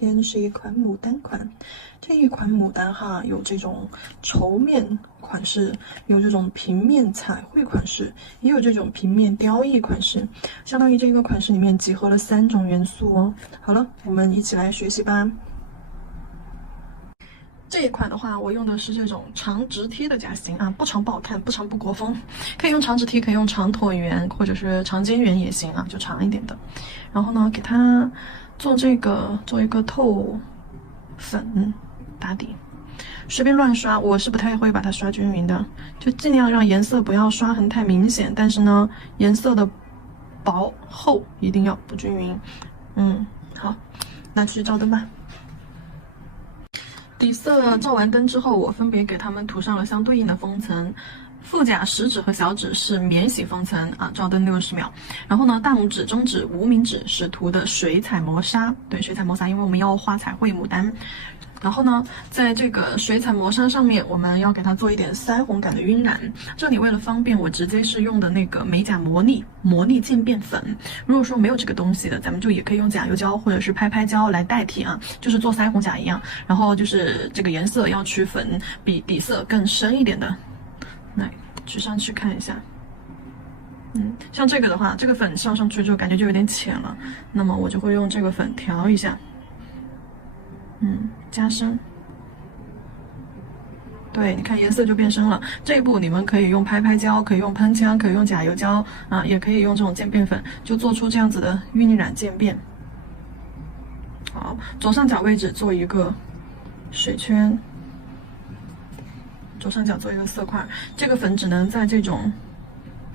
天是一款牡丹款，这一款牡丹哈有这种绸面款式，有这种平面彩绘款式，也有这种平面雕艺款式，相当于这个款式里面集合了3种元素哦。好了，我们一起来学习吧。这一款的话，我用的是这种长直贴的夹心啊，不长不好看，不长不国风，可以用长直贴，可以用长椭圆或者是长尖圆也行啊，就长一点的。然后呢，给它做一个透粉打底，随便乱刷，我是不太会把它刷均匀的，就尽量让颜色不要刷痕太明显，但是呢，颜色的薄厚一定要不均匀。好，那去照灯吧。底色照完灯之后，我分别给它们涂上了相对应的封层。腹甲、食指和小指是免洗封层啊，照灯60秒。然后呢，大拇指、中指、无名指是涂的水彩磨砂，对，水彩磨砂，因为我们要画彩绘牡丹。然后呢，在这个水彩磨砂上面，我们要给它做一点腮红感的晕染。这里为了方便，我直接是用的那个美甲魔力渐变粉。如果说没有这个东西的，咱们就也可以用甲油胶或者是拍拍胶来代替啊，就是做腮红甲一样。然后就是这个颜色要取粉比底色更深一点的，来取上去看一下。像这个的话，这个粉上去就感觉就有点浅了，那么我就会用这个粉调一下。加深，对，你看颜色就变深了。这一步你们可以用拍拍胶，可以用喷枪，可以用甲油胶啊，也可以用这种渐变粉，就做出这样子的晕染渐变。好，左上角位置做一个水圈，左上角做一个色块。这个粉只能在这种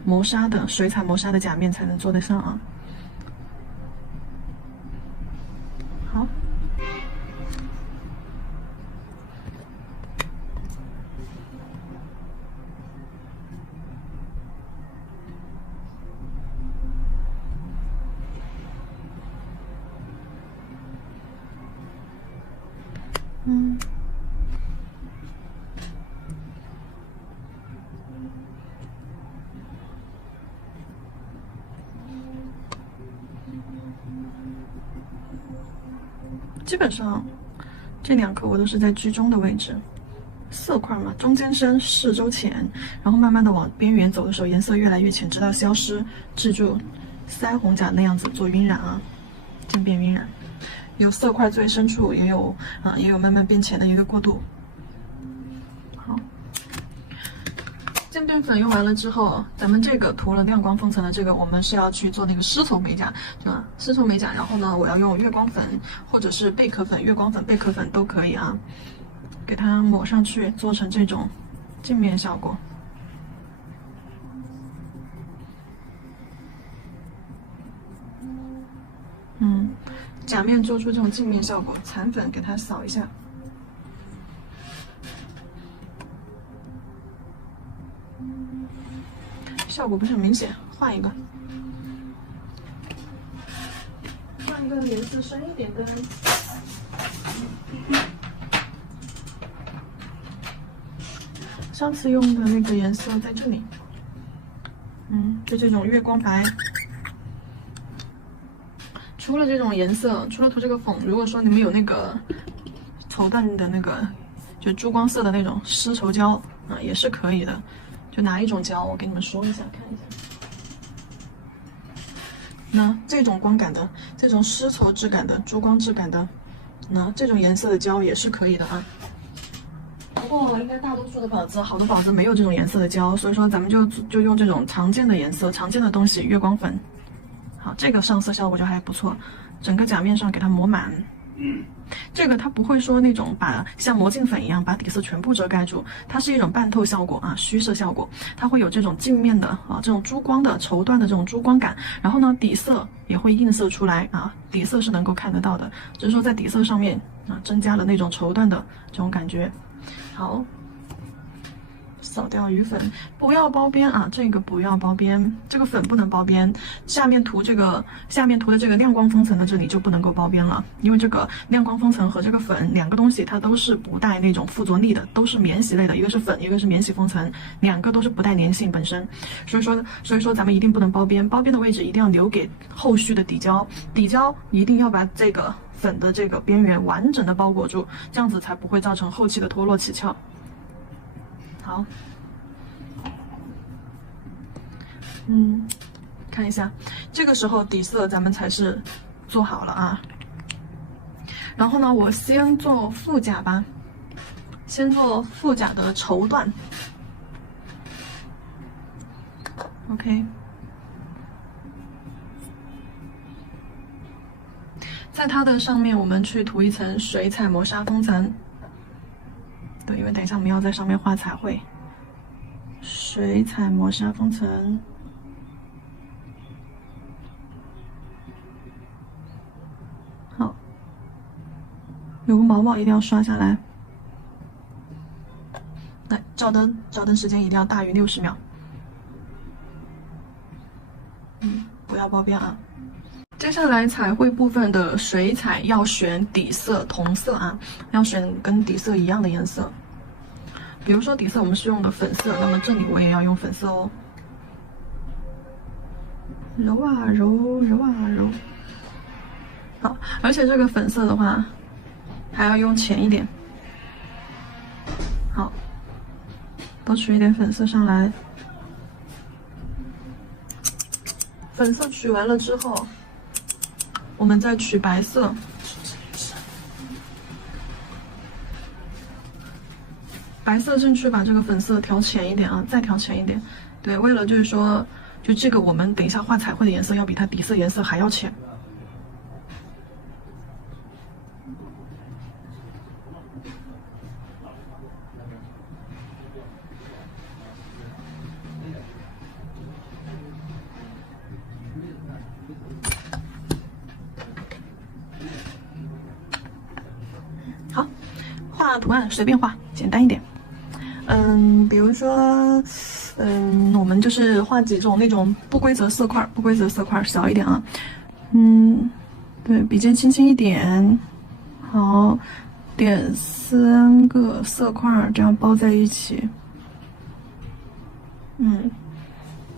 磨砂的水彩磨砂的甲面才能做得上啊。好。基本上这2颗我都是在居中的位置，色块嘛，中间深，四周浅，然后慢慢的往边缘走的时候，颜色越来越浅，直到消失，制住腮红甲那样子做晕染啊，渐变晕染，有色块最深处，也有慢慢变浅的一个过渡。好，渐变粉用完了之后，咱们这个涂了亮光封层的这个，我们是要去做那个丝绸美甲，丝绸美甲。然后呢，我要用月光粉或者是贝壳粉，月光粉、贝壳粉都可以啊，给它抹上去，做成这种镜面效果。甲面做出这种镜面效果，残粉给它扫一下。效果不是很明显，换一个颜色深一点的。上次用的那个颜色在这里，就这种月光白。除了这种颜色，除了涂这个粉，如果说你们有那个绸缎的那个，就珠光色的那种丝绸胶也是可以的。就拿一种胶，我给你们说一下，看一下。那这种光感的，这种丝绸质感的、珠光质感的，那这种颜色的胶也是可以的啊。不过应该大多数的宝子，好多宝子没有这种颜色的胶，所以说咱们就用这种常见的颜色、常见的东西，月光粉。好，这个上色效果就还不错，整个甲面上给它抹满。这个它不会说那种像魔镜粉一样把底色全部遮盖住，它是一种半透效果啊，虚色效果，它会有这种镜面的这种珠光的绸缎的这种珠光感，然后呢底色也会映射出来啊，底色是能够看得到的，只是说在底色上面增加了那种绸缎的这种感觉。好，扫掉余粉，不要包边啊，这个不要包边，这个粉不能包边。下面涂的这个亮光封层的这里就不能够包边了，因为这个亮光封层和这个粉2个东西它都是不带那种附着力的，都是免洗类的，一个是粉，一个是免洗封层，2个都是不带粘性本身。所以说咱们一定不能包边，包边的位置一定要留给后续的底胶，底胶一定要把这个粉的这个边缘完整的包裹住，这样子才不会造成后期的脱落起翘。好，看一下，这个时候底色咱们才是做好了啊。然后呢，我先做腹甲吧，先做腹甲的绸缎。OK， 在它的上面我们去涂一层水彩磨砂封层。对，因为等一下我们要在上面画彩绘。水彩磨砂封层。好，有个毛毛一定要刷下来。来，照灯时间一定要大于60秒。不要爆边啊。接下来彩绘部分的水彩要选底色同色啊，要选跟底色一样的颜色。比如说底色我们是用的粉色，那么这里我也要用粉色哦。揉啊揉，揉啊揉。好，而且这个粉色的话，还要用浅一点。好，多取一点粉色上来。粉色取完了之后，我们再取白色。白色进去把这个粉色调浅一点啊，再调浅一点。对，为了就是说，就这个我们等一下画彩绘的颜色要比它底色颜色还要浅。好，画图案随便画，简单一点。比如说，我们就是画几种那种不规则色块，不规则色块小一点啊。对，笔尖轻轻一点，好，点3个色块，这样包在一起。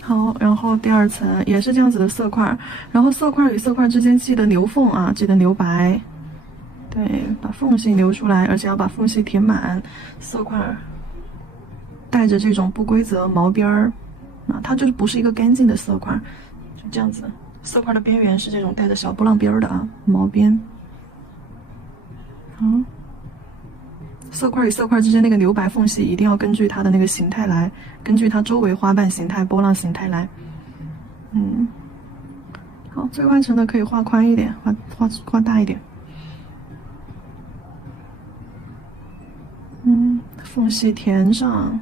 好，然后第2层也是这样子的色块，然后色块与色块之间记得留缝啊，记得留白。对，把缝隙留出来，而且要把缝隙填满。色块带着这种不规则毛边儿，它就是不是一个干净的色块，就这样子。色块的边缘是这种带着小波浪边儿的啊，毛边。色块与色块之间那个留白缝隙一定要根据它的那个形态来，根据它周围花瓣形态、波浪形态来。好，最外层的可以画宽一点，画大一点。缝隙填上。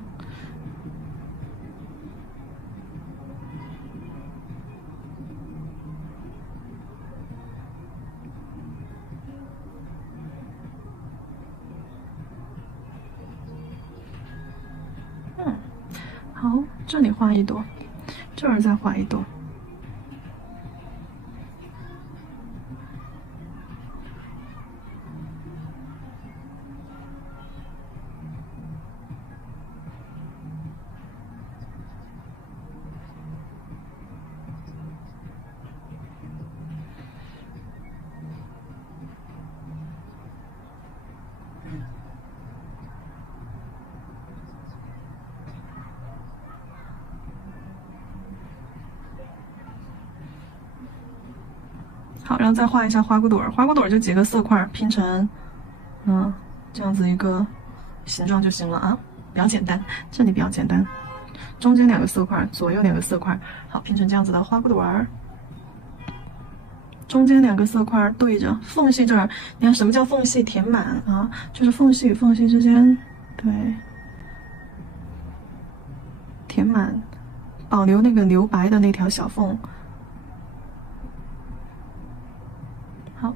好，这里画一朵，这儿再画一朵。好，然后再画一下花骨朵儿，花骨朵儿就几个色块拼成，这样子一个形状就行了啊，比较简单。这里比较简单，中间2个色块，左右2个色块，好，拼成这样子的花骨朵儿。中间2个色块对着缝隙这儿，你看什么叫缝隙填满啊？就是缝隙与缝隙之间，对，填满，保留那个留白的那条小缝。好，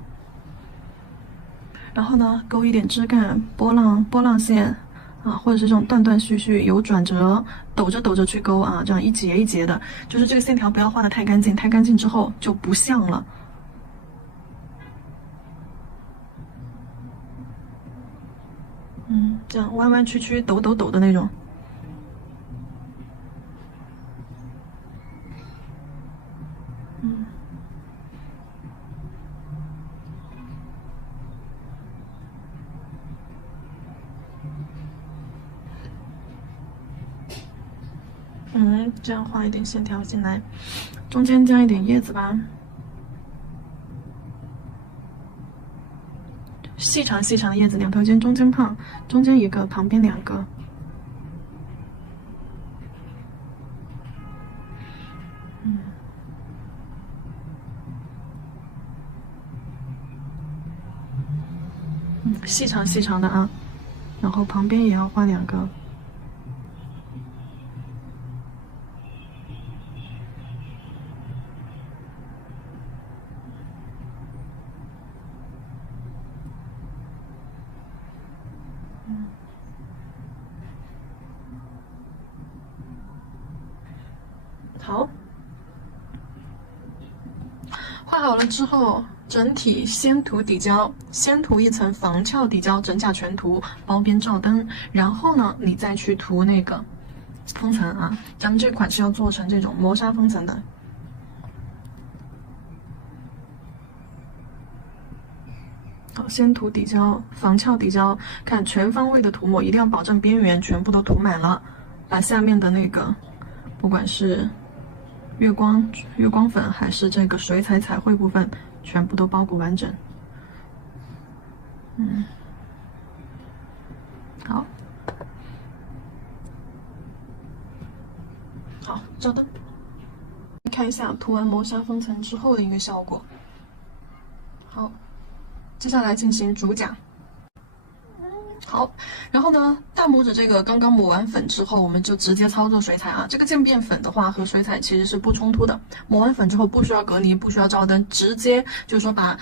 然后呢，勾一点枝干，波浪线啊，或者是这种断断续续有转折，抖着抖着去勾啊，这样一节一节的，就是这个线条不要画的太干净，太干净之后就不像了。这样弯弯曲曲、抖抖抖的那种。这样画一点线条进来，中间加一点叶子吧，细长细长的叶子，两头尖，中间胖，中间一个，旁边两个。细长细长的啊，然后旁边也要画两个。好，画好了之后，整体先涂底胶，先涂一层防翘底胶，整甲全涂，包边罩灯，然后呢，你再去涂那个封层啊。咱们这款是要做成这种磨砂封层的。好，先涂底胶，防翘底胶，看全方位的涂抹，一定要保证边缘全部都涂满了，把下面的那个，不管是月光粉还是这个水彩彩绘部分，全部都包裹完整。好，好，照灯，看一下涂完磨砂封层之后的一个效果。好，接下来进行主甲。好，然后呢，大拇指这个刚刚抹完粉之后，我们就直接操作水彩啊。这个渐变粉的话和水彩其实是不冲突的。抹完粉之后不需要隔离，不需要照灯，直接就是说把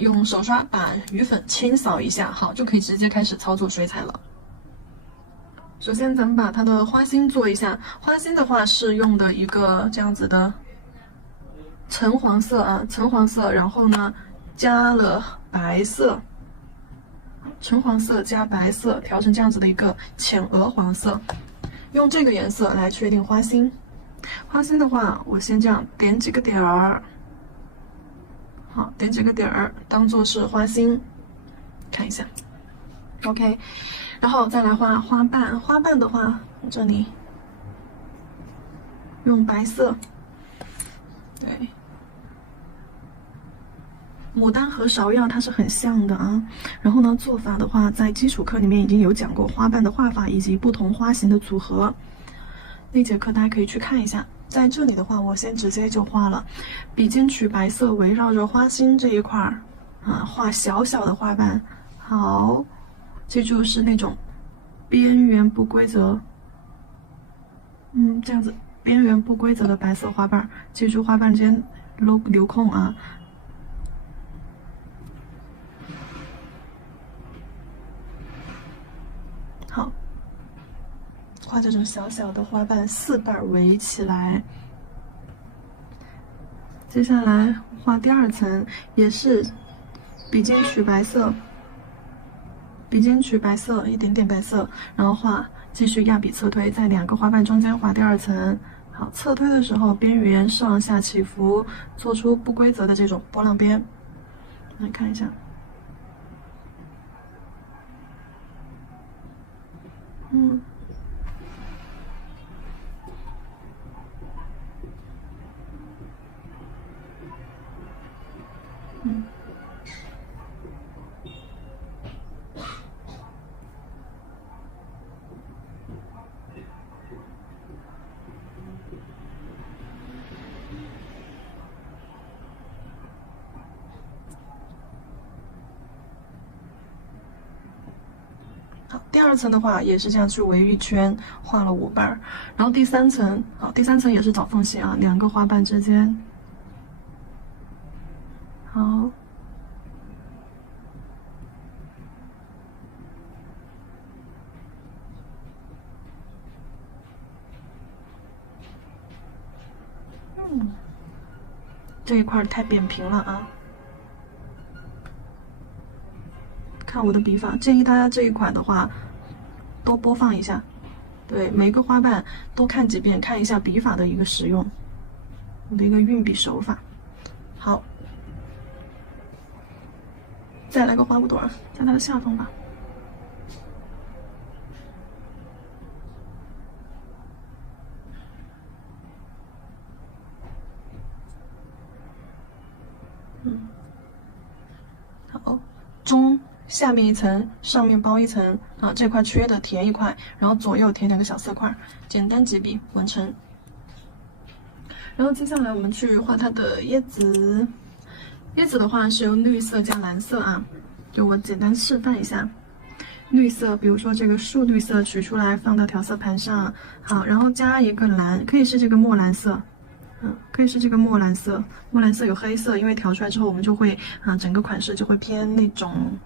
用手刷把余粉清扫一下，好，就可以直接开始操作水彩了。首先咱们把它的花心做一下，花心的话是用的一个这样子的橙黄色啊，橙黄色，然后呢加了白色。橙黄色加白色调成这样子的一个浅鹅黄色，用这个颜色来确定花心。花心的话，我先这样点几个点儿，好，点几个点儿当做是花心，看一下 ，OK， 然后再来画花瓣。花瓣的话，这里用白色，对。牡丹和芍药它是很像的啊，然后呢，做法的话，在基础课里面已经有讲过花瓣的画法以及不同花型的组合，那节课大家可以去看一下。在这里的话，我先直接就画了，笔尖取白色，围绕着花心这一块儿啊，画小小的花瓣。好，记住是那种边缘不规则，这样子边缘不规则的白色花瓣，记住花瓣间留空啊。好，画这种小小的花瓣，4瓣围起来。接下来画第二层，也是笔尖取白色，笔尖取白色，一点点白色，然后画，继续压笔侧推，在2个花瓣中间画第二层。好，侧推的时候边缘上下起伏，做出不规则的这种波浪边。来看一下。好，第二层的话也是这样去围一圈，画了5瓣儿，然后第3层，好，第3层也是找缝隙啊，2个花瓣之间，好，这一块太扁平了啊。看我的笔法，建议大家这一款的话多播放一下，对，每个花瓣多看几遍，看一下笔法的一个使用，我的一个运笔手法。好，再来个花骨朵儿，在它的下方吧。下面一层，上面包一层啊，这块缺的填一块，然后左右填2个小色块，简单几笔完成。然后接下来我们去画它的叶子，叶子的话是由绿色加蓝色啊，就我简单示范一下。绿色，比如说这个树绿色取出来放到调色盘上，好，然后加一个蓝，可以是这个墨蓝色，可以是这个墨蓝色，墨蓝色有黑色，因为调出来之后我们就会整个款式就会偏那种，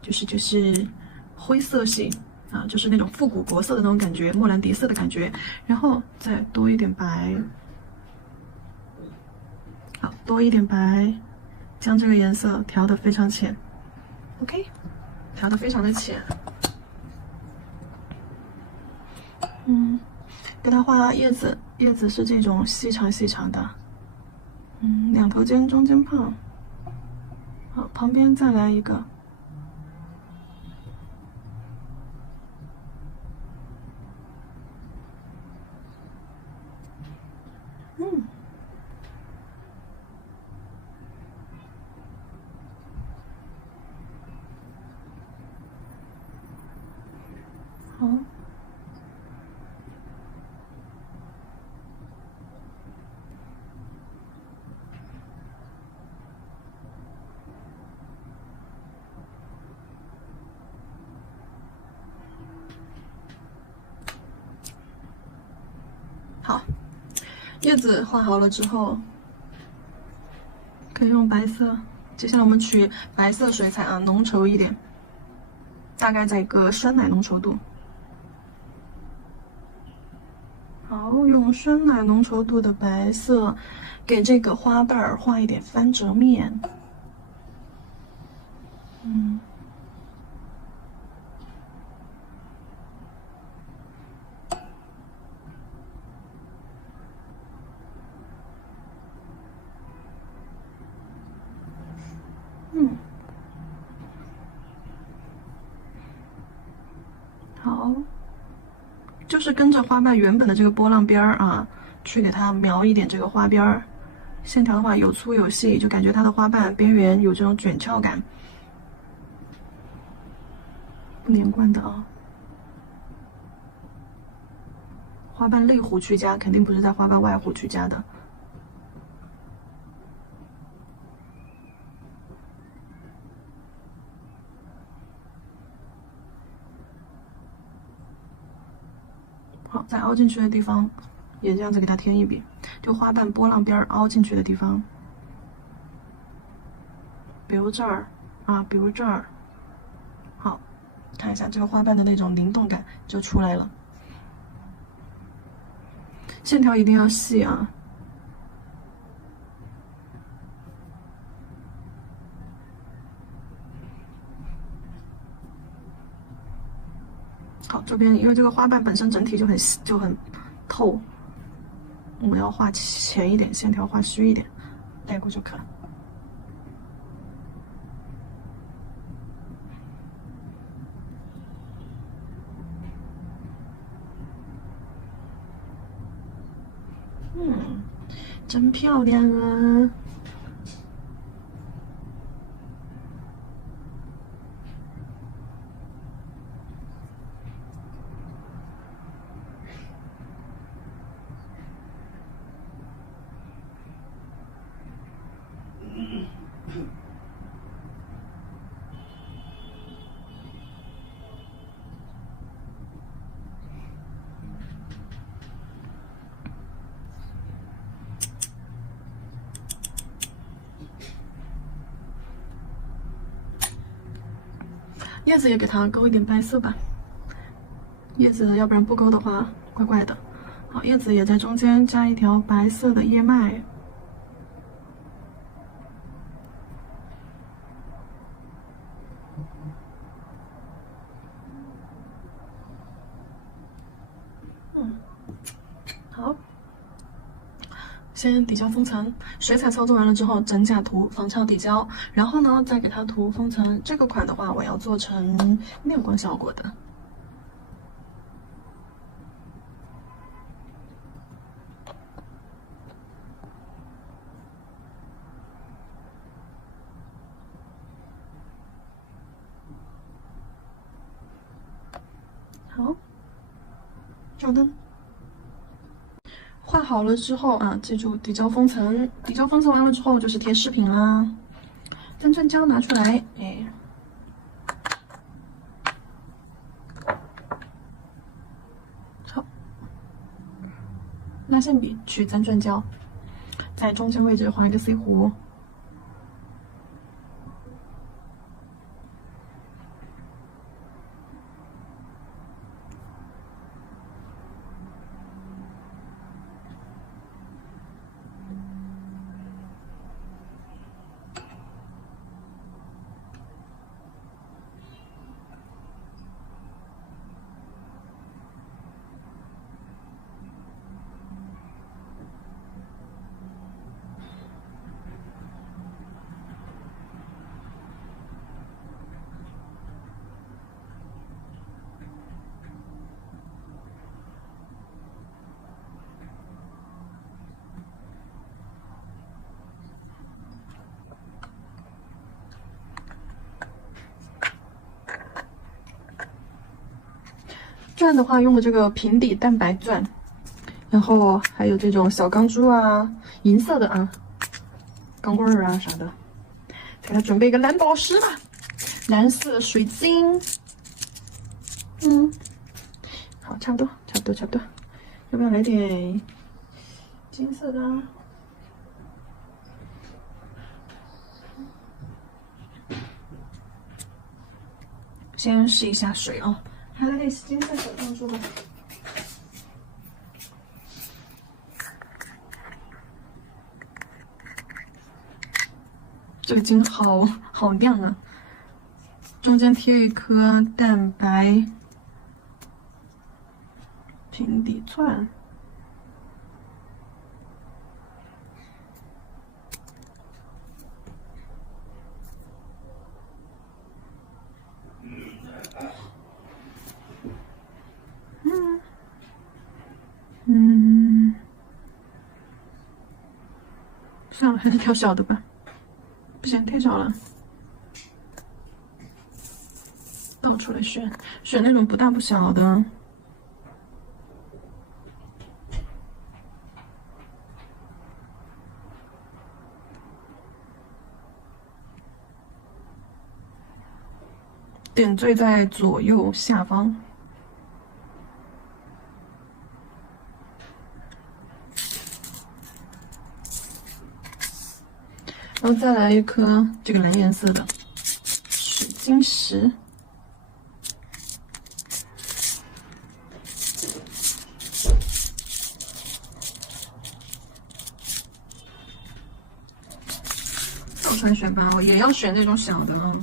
就是灰色系啊，就是那种复古国色的那种感觉，莫兰迪色的感觉，然后再多一点白，好，多一点白，将这个颜色调得非常浅 ，OK， 调得非常的浅。给它画叶子，叶子是这种细长细长的，两头尖，中间胖，好，旁边再来一个，好。好，叶子画好了之后，可以用白色。接下来我们取白色水彩啊，浓稠一点，大概在一个酸奶浓稠度。好，用酸奶浓稠度的白色，给这个花瓣儿画一点翻折面。好，就是跟着花瓣原本的这个波浪边儿啊，去给它描一点这个花边儿。线条的话有粗有细，就感觉它的花瓣边缘有这种卷翘感，不连贯的啊。花瓣内弧去加，肯定不是在花瓣外弧去加的。好，在凹进去的地方，也这样子给它添一笔，就花瓣波浪边凹进去的地方，比如这儿啊，比如这儿。好，看一下这个花瓣的那种灵动感就出来了。线条一定要细啊。好，这边因为这个花瓣本身整体就很透，我们要画浅一点，线条画虚一点，带过就可。真漂亮啊！叶子也给它勾一点白色吧，叶子要不然不勾的话怪怪的。好，叶子也在中间加一条白色的叶脉。好，先底胶封层，水彩操作完了之后，整甲涂防潮底胶，然后呢再给它涂封层。这个款的话，我要做成面光效果的。好，好的。画好了之后啊，记住底胶封层，底胶封层完了之后就是贴饰品啦。真正胶拿出来，哎，好，拉线笔取真正胶，在中间位置画一个 C 弧。钻的话用的这个平底蛋白钻，然后还有这种小钢珠啊，银色的啊，钢棍儿啊啥的。给它准备一个蓝宝石吧，蓝色水晶。好，差不多，差不多，差不多。要不要来点金色的啊？先试一下水啊，还来点金色小钢珠吧。这个金好亮啊！中间贴一颗蛋白平底钻。算了，还是挑小的吧，不行，太小了。倒出来选那种不大不小的。点缀在左右下方。然后再来一颗这个蓝颜色的水晶石，倒出来选吧，也要选那种小的呢，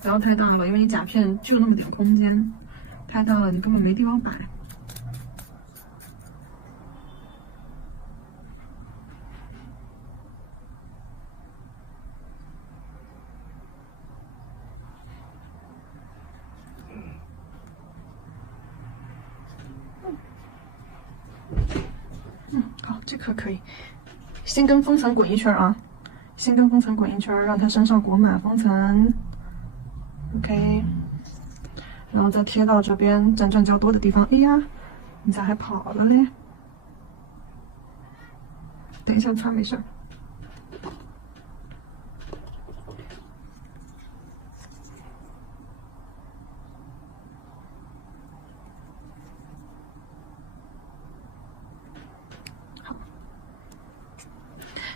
不要太大了，因为你甲片就那么点空间，太大了你根本没地方摆。好，这颗可以。先跟封层滚一圈啊，先跟封层滚一圈，让它身上裹满封层。OK， 然后再贴到这边真正胶多的地方。哎呀，你咋还跑了嘞？等一下擦没事儿。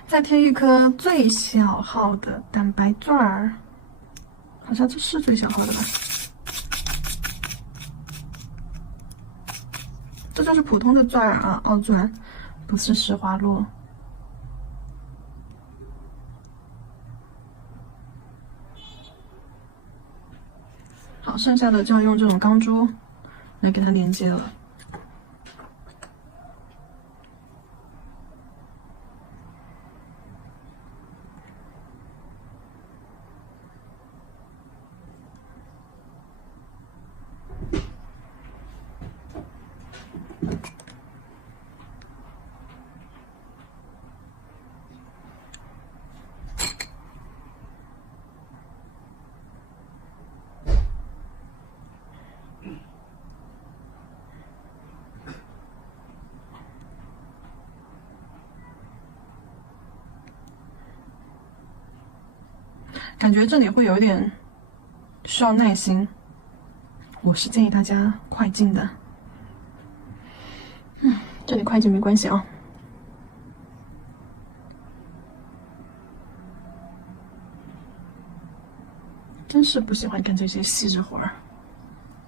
再贴一颗最小号的蛋白钻儿，好像这是最小号的吧？这就是普通的钻儿啊，凹钻，不是石花络。好，剩下的就要用这种钢珠来给它连接了。感觉这里会有一点需要耐心，我是建议大家快进的。这里快进没关系啊。真是不喜欢干这些细致活儿，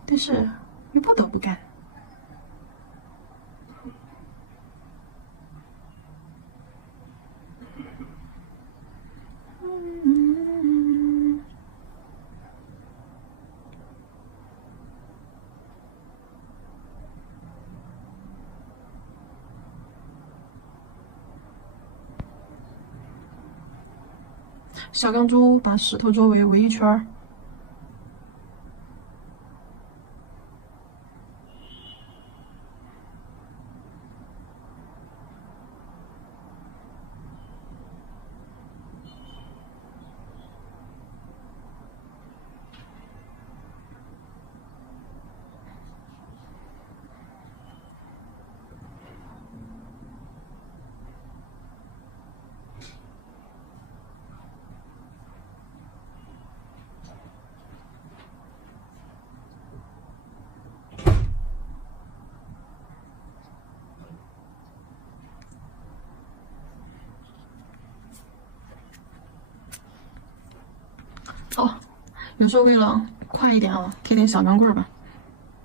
但是又不得不干。小钢珠把石头周围围一圈儿。哦，有时候为了快一点啊，贴点小钢棍儿吧。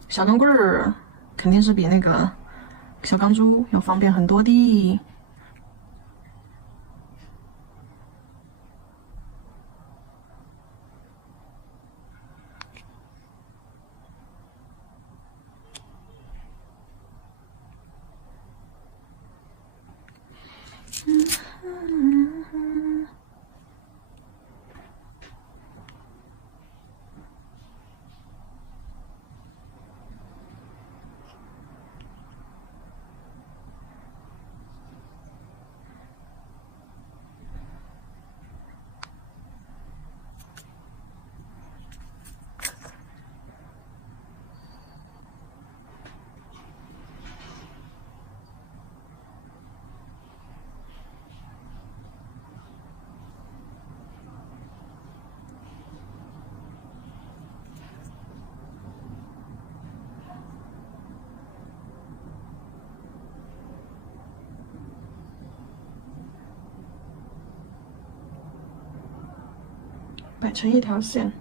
小钢棍儿肯定是比那个小钢珠要方便很多的。摆成一条线，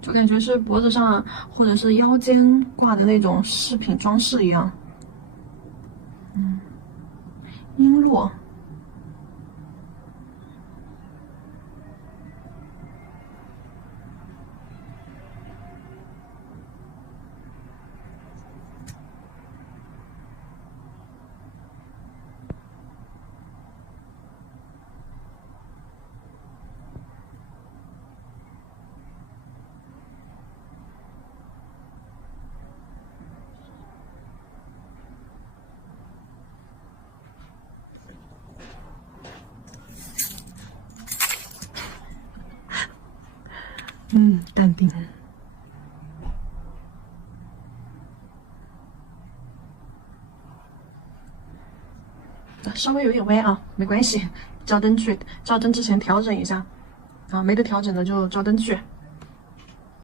就感觉是脖子上或者是腰间挂的那种饰品装饰一样。璎珞。淡定。稍微有点歪啊，没关系，照灯去，照灯之前调整一下，啊，没得调整的就照灯去。